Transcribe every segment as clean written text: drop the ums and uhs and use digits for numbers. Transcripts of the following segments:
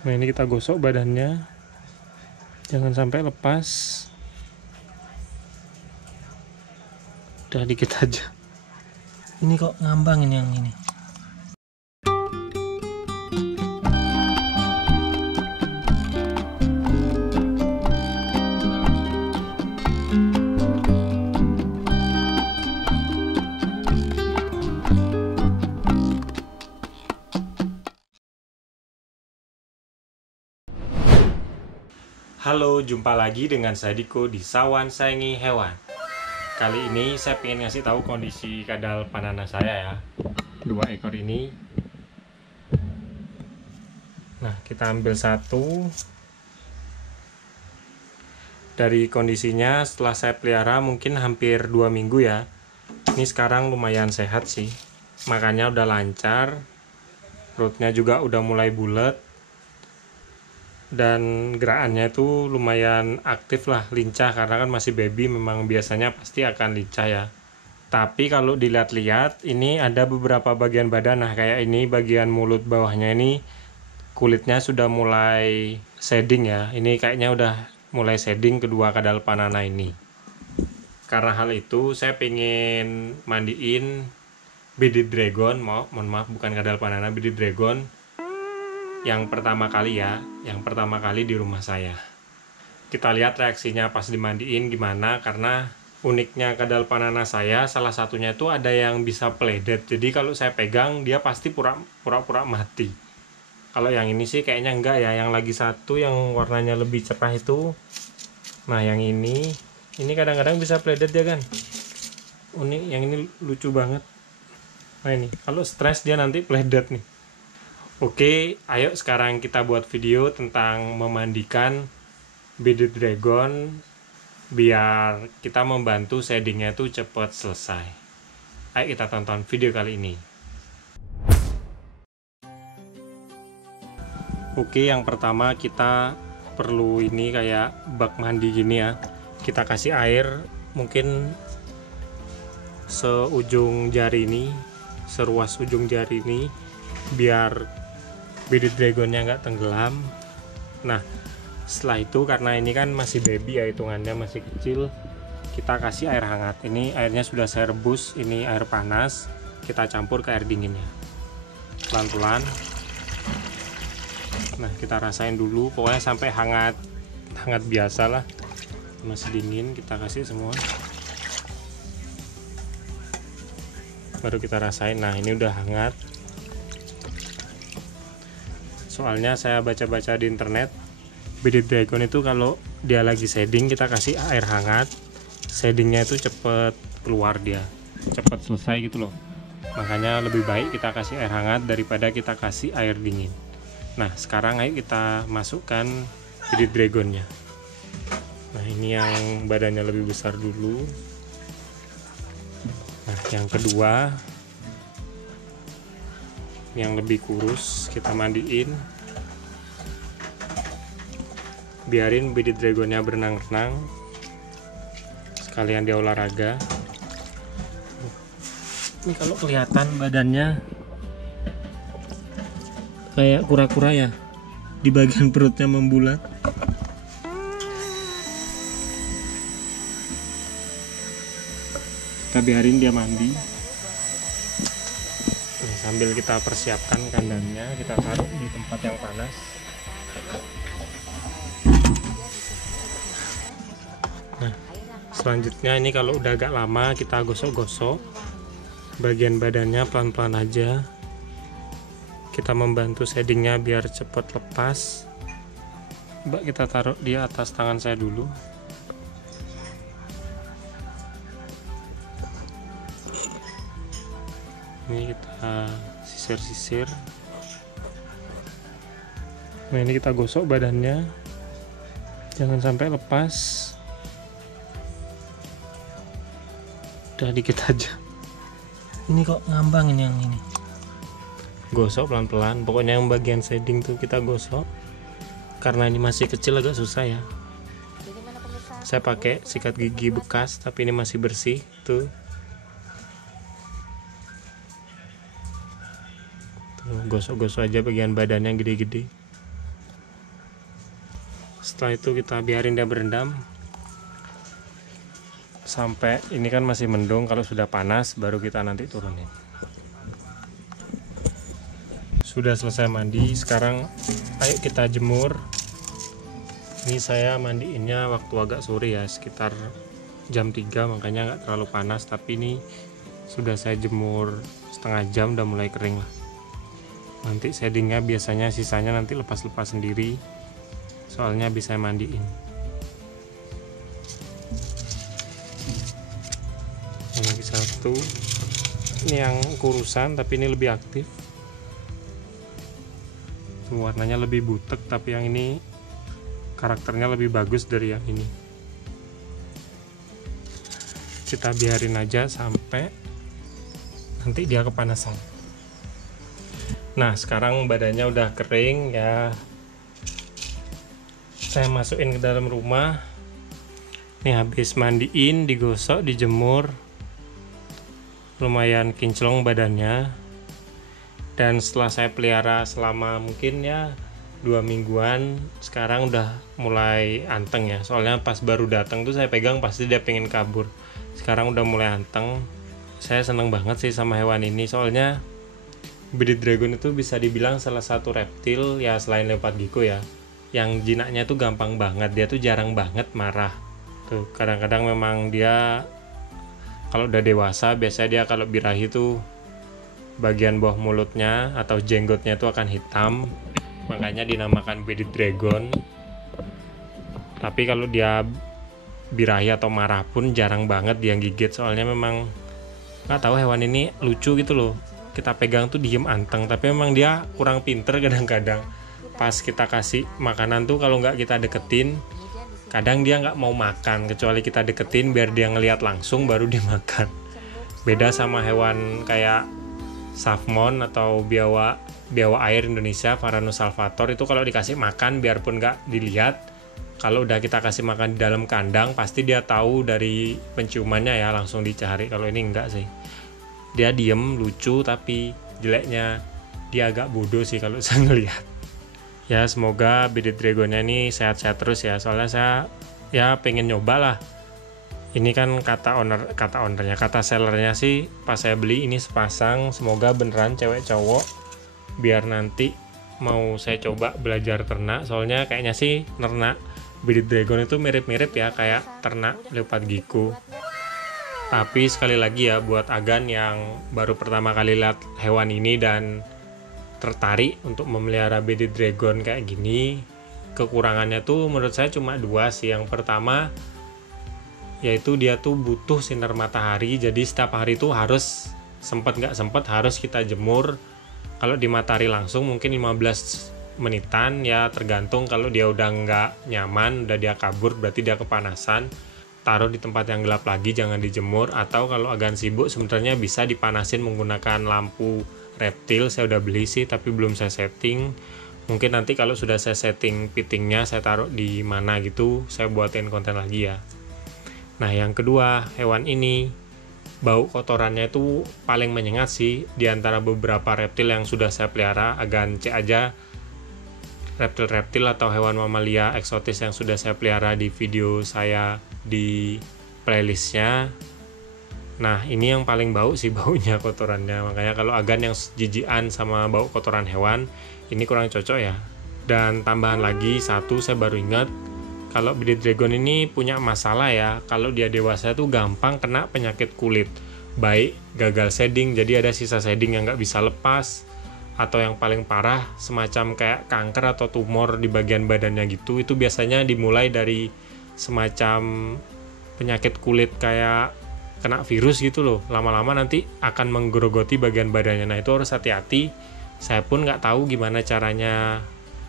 Nah, ini kita gosok badannya, jangan sampai lepas. Udah dikit aja. Ini kok ngambang ini yang ini. Halo, jumpa lagi dengan saya Diko di Sawan Sayangi Hewan. Kali ini saya pengen ngasih tahu kondisi kadal panana saya ya. 2 ekor ini. Nah, kita ambil satu. Dari kondisinya setelah saya pelihara mungkin hampir 2 minggu ya. Ini sekarang lumayan sehat sih. Makannya udah lancar. Perutnya juga udah mulai bulat. Dan gerakannya itu lumayan aktif lah, lincah, karena kan masih baby, memang biasanya pasti akan lincah ya. Tapi kalau dilihat-lihat ini ada beberapa bagian badan. Nah, kayak ini bagian mulut bawahnya ini kulitnya sudah mulai shedding ya. Ini kayaknya udah mulai shedding kedua kadal panana ini. Karena hal itu saya pengen mandiin bearded dragon, mohon maaf bukan kadal panana, bearded dragon yang pertama kali ya, yang pertama kali di rumah saya. Kita lihat reaksinya pas dimandiin gimana, karena uniknya kadal panana saya salah satunya itu ada yang bisa pledet. Jadi kalau saya pegang dia pasti pura-pura mati. Kalau yang ini sih kayaknya enggak ya. Yang lagi satu yang warnanya lebih cerah itu, nah yang ini kadang-kadang bisa pledet ya kan. Unik, yang ini lucu banget. Nah ini kalau stres dia nanti pledet nih. Oke, ayo sekarang kita buat video tentang memandikan bearded dragon biar kita membantu sheddingnya itu cepat selesai. Ayo kita tonton video kali ini. Oke, yang pertama kita perlu ini kayak bak mandi gini ya. Kita kasih air mungkin seujung jari ini, seruas ujung jari ini, biar bearded dragonnya nggak tenggelam. Nah, setelah itu karena ini kan masih baby ya, hitungannya masih kecil, kita kasih air hangat. Ini airnya sudah saya rebus, ini air panas, kita campur ke air dinginnya pelan-pelan. Nah, kita rasain dulu, pokoknya sampai hangat biasa lah, masih dingin kita kasih semua, baru kita rasain. Nah, ini udah hangat. Soalnya saya baca-baca di internet, bearded dragon itu kalau dia lagi shedding kita kasih air hangat, sheddingnya itu cepet keluar, dia cepet selesai gitu loh. Makanya lebih baik kita kasih air hangat daripada kita kasih air dingin. Nah, sekarang ayo kita masukkan bearded dragonnya. Nah, ini yang badannya lebih besar dulu. Nah, yang kedua yang lebih kurus kita mandiin, biarin bearded dragonnya berenang-renang sekalian dia olahraga. Ini kalau kelihatan badannya kayak kura-kura ya, di bagian perutnya membulat. Kita biarin dia mandi. Sambil kita persiapkan kandangnya, kita taruh di tempat yang panas. Nah, selanjutnya ini kalau udah agak lama kita gosok-gosok bagian badannya pelan-pelan aja. Kita membantu sheddingnya biar cepat lepas. Coba kita taruh di atas tangan saya dulu. Ini kita sisir-sisir. Nah, ini kita gosok badannya, jangan sampai lepas. Udah dikit aja. Ini kok ngambang ini yang ini. Gosok pelan-pelan, pokoknya yang bagian shedding tuh kita gosok. Karena ini masih kecil agak susah ya. Saya pakai sikat gigi bekas, tapi ini masih bersih tuh. Gosok-gosok aja bagian badannya gede-gede. Setelah itu kita biarin dia berendam sampai ini kan masih mendung. Kalau sudah panas baru kita nanti turunin. Sudah selesai mandi, sekarang ayo kita jemur. Ini saya mandiinnya waktu agak sore ya, sekitar jam 3, makanya nggak terlalu panas. Tapi ini sudah saya jemur setengah jam, udah mulai kering lah. Nanti shadingnya biasanya sisanya nanti lepas-lepas sendiri, soalnya bisa mandiin. Ini satu, ini yang kurusan tapi ini lebih aktif, warnanya lebih butek, tapi yang ini karakternya lebih bagus dari yang ini. Kita biarin aja sampai nanti dia kepanasan. Nah, sekarang badannya udah kering ya, saya masukin ke dalam rumah. Nih habis mandiin, digosok, dijemur, lumayan kinclong badannya. Dan setelah saya pelihara selama mungkin ya 2 mingguan, sekarang udah mulai anteng ya. Soalnya pas baru datang tuh saya pegang pasti dia pengen kabur. Sekarang udah mulai anteng. Saya seneng banget sih sama hewan ini, soalnya bearded dragon itu bisa dibilang salah satu reptil ya selain leopard gecko ya, yang jinaknya tuh gampang banget. Dia tuh jarang banget marah. Tuh kadang-kadang memang dia kalau udah dewasa biasanya dia kalau birahi tuh bagian bawah mulutnya atau jenggotnya itu akan hitam, makanya dinamakan bearded dragon. Tapi kalau dia birahi atau marah pun jarang banget dia gigit, soalnya memang nggak tahu hewan ini lucu gitu loh. Kita pegang tuh diem anteng, tapi memang dia kurang pinter kadang-kadang. Pas kita kasih makanan tuh kalau nggak kita deketin, kadang dia nggak mau makan, kecuali kita deketin biar dia ngelihat langsung baru dia makan. Beda sama hewan kayak Safmon atau biawa air Indonesia, Varanus salvator, itu kalau dikasih makan biarpun nggak dilihat, kalau udah kita kasih makan di dalam kandang pasti dia tahu dari penciumannya ya, langsung dicari. Kalau ini enggak sih, dia diem lucu, tapi jeleknya dia agak bodoh sih kalau saya ngelihat. Ya semoga bearded dragonnya ini sehat-sehat terus ya, soalnya saya ya pengen nyoba lah. Ini kan kata sellernya sih pas saya beli ini sepasang, semoga beneran cewek cowok, biar nanti mau saya coba belajar ternak. Soalnya kayaknya sih ternak bearded dragon itu mirip-mirip ya kayak ternak leopard gecko. Tapi sekali lagi ya, buat Agan yang baru pertama kali lihat hewan ini dan tertarik untuk memelihara bearded dragon kayak gini, kekurangannya tuh menurut saya cuma 2 sih. Yang pertama yaitu dia tuh butuh sinar matahari, jadi setiap hari tuh harus nggak sempet harus kita jemur. Kalau di matahari langsung mungkin 15 menitan ya, tergantung. Kalau dia udah nggak nyaman, udah dia kabur, berarti dia kepanasan, taruh di tempat yang gelap lagi, jangan dijemur. Atau kalau Agan sibuk sebenarnya bisa dipanasin menggunakan lampu reptil. Saya udah beli sih tapi belum saya setting. Mungkin nanti kalau sudah saya setting fittingnya, saya taruh di mana gitu, saya buatin konten lagi ya. Nah yang kedua, hewan ini bau kotorannya itu paling menyengat sih di antara beberapa reptil yang sudah saya pelihara. Agan cek aja reptil-reptil atau hewan mamalia eksotis yang sudah saya pelihara di video saya di playlistnya. Nah ini yang paling bau sih baunya, kotorannya. Makanya kalau Agan yang jijian sama bau kotoran hewan, ini kurang cocok ya. Dan tambahan lagi satu, saya baru ingat, kalau bearded dragon ini punya masalah ya, kalau dia dewasa tuh gampang kena penyakit kulit, baik gagal shading, jadi ada sisa shading yang nggak bisa lepas, atau yang paling parah semacam kayak kanker atau tumor di bagian badannya gitu. Itu biasanya dimulai dari semacam penyakit kulit kayak kena virus gitu loh, lama-lama nanti akan menggerogoti bagian badannya. Nah itu harus hati-hati. Saya pun nggak tahu gimana caranya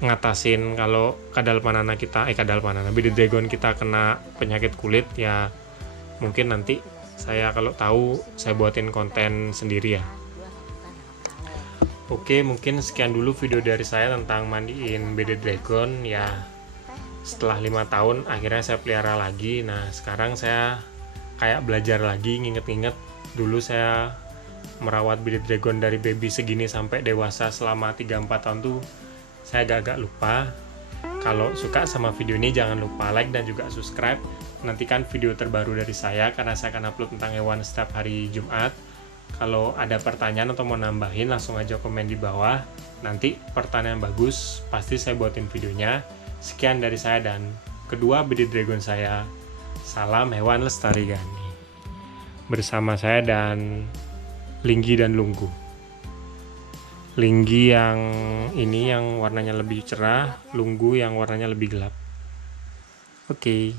ngatasin kalau bearded dragon kita kena penyakit kulit ya. Mungkin nanti saya kalau tahu saya buatin konten sendiri ya. Oke, mungkin sekian dulu video dari saya tentang mandiin bearded dragon ya. Setelah 5 tahun akhirnya saya pelihara lagi. Nah sekarang saya kayak belajar lagi, nginget-nginget dulu saya merawat bearded dragon dari baby segini sampai dewasa selama 3-4 tahun tuh saya agak lupa. Kalau suka sama video ini jangan lupa like dan juga subscribe. Nantikan video terbaru dari saya karena saya akan upload tentang hewan setiap hari Jumat. Kalau ada pertanyaan atau mau nambahin langsung aja komen di bawah. Nanti pertanyaan bagus pasti saya buatin videonya. Sekian dari saya dan kedua Bearded Dragon saya. Salam hewan lestari Gani. Bersama saya dan Linggi dan Lunggu. Linggi yang ini yang warnanya lebih cerah, Lunggu yang warnanya lebih gelap. Oke.